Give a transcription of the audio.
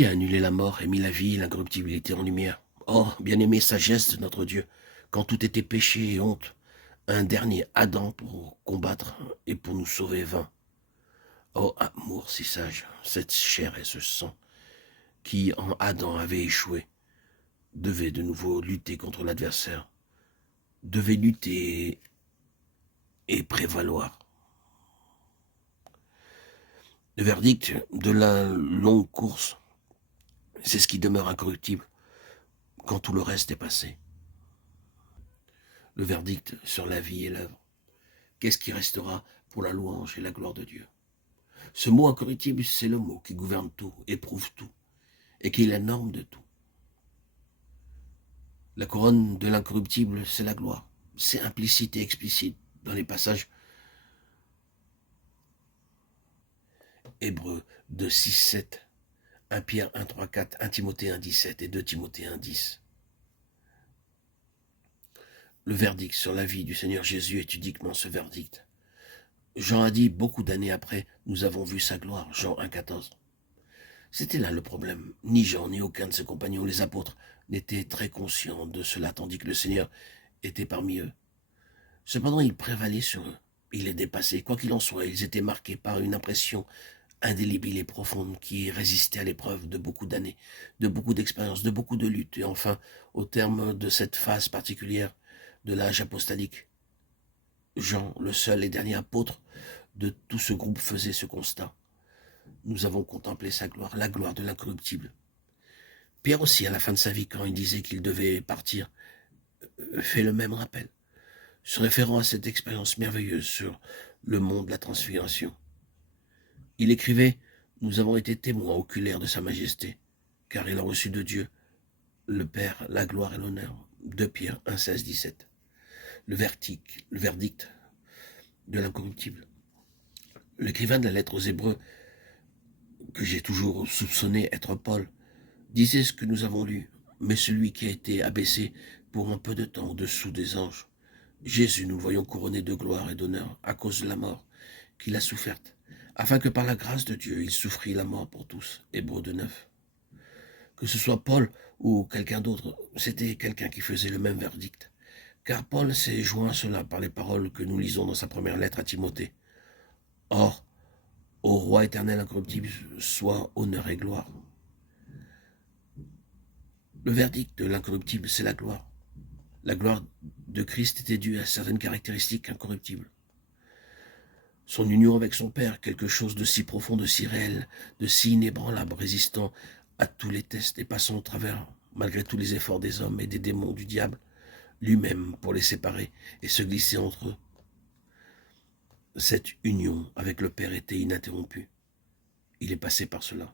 Qui a annulé la mort et mis la vie et l'incorruptibilité en lumière? Oh, bien-aimée sagesse de notre Dieu, quand tout était péché et honte, un dernier Adam pour combattre et pour nous sauver vint. Oh, amour si sage, cette chair et ce sang, qui en Adam avait échoué, devait de nouveau lutter contre l'adversaire, devait lutter et prévaloir. Le verdict de la longue course, c'est ce qui demeure incorruptible quand tout le reste est passé. Le verdict sur la vie et l'œuvre. Qu'est-ce qui restera pour la louange et la gloire de Dieu? Ce mot incorruptible, c'est le mot qui gouverne tout, éprouve tout, et qui est la norme de tout. La couronne de l'incorruptible, c'est la gloire. C'est implicite et explicite dans les passages Hébreux 2, 6, 7, 1 Pierre 1, 3, 4, 1 Timothée 1, 17 et 2 Timothée 1, 10. Le verdict sur la vie du Seigneur Jésus est uniquement ce verdict. Jean a dit, beaucoup d'années après, nous avons vu sa gloire, Jean 1, 14. C'était là le problème. Ni Jean, ni aucun de ses compagnons, les apôtres, n'étaient très conscients de cela, tandis que le Seigneur était parmi eux. Cependant, il prévalait sur eux. Il les dépassait. Quoi qu'il en soit, ils étaient marqués par une impression indélébile et profonde qui résistait à l'épreuve de beaucoup d'années, de beaucoup d'expériences, de beaucoup de luttes. Et enfin, au terme de cette phase particulière de l'âge apostolique, Jean, le seul et dernier apôtre de tout ce groupe, faisait ce constat. Nous avons contemplé sa gloire, la gloire de l'incorruptible. Pierre aussi, à la fin de sa vie, quand il disait qu'il devait partir, fait le même rappel, se référant à cette expérience merveilleuse sur le mont de la transfiguration. Il écrivait « Nous avons été témoins oculaires de sa majesté, car il a reçu de Dieu, le Père, la gloire et l'honneur. » 2 Pierre 1, 16, 17. Le verdict de l'incorruptible. L'écrivain de la lettre aux Hébreux, que j'ai toujours soupçonné être Paul, disait ce que nous avons lu, mais celui qui a été abaissé pour un peu de temps au-dessous des anges, Jésus, nous le voyons couronné de gloire et d'honneur à cause de la mort qu'il a soufferte, afin que par la grâce de Dieu, il souffrit la mort pour tous. Hébreux 2, 9. Que ce soit Paul ou quelqu'un d'autre, c'était quelqu'un qui faisait le même verdict. Car Paul s'est joint à cela par les paroles que nous lisons dans sa première lettre à Timothée. Or, au roi éternel incorruptible soit honneur et gloire. Le verdict de l'incorruptible, c'est la gloire. La gloire de Christ était due à certaines caractéristiques incorruptibles. Son union avec son Père, quelque chose de si profond, de si réel, de si inébranlable, résistant à tous les tests et passant au travers, malgré tous les efforts des hommes et des démons du diable, lui-même pour les séparer et se glisser entre eux. Cette union avec le Père était ininterrompue. Il est passé par cela.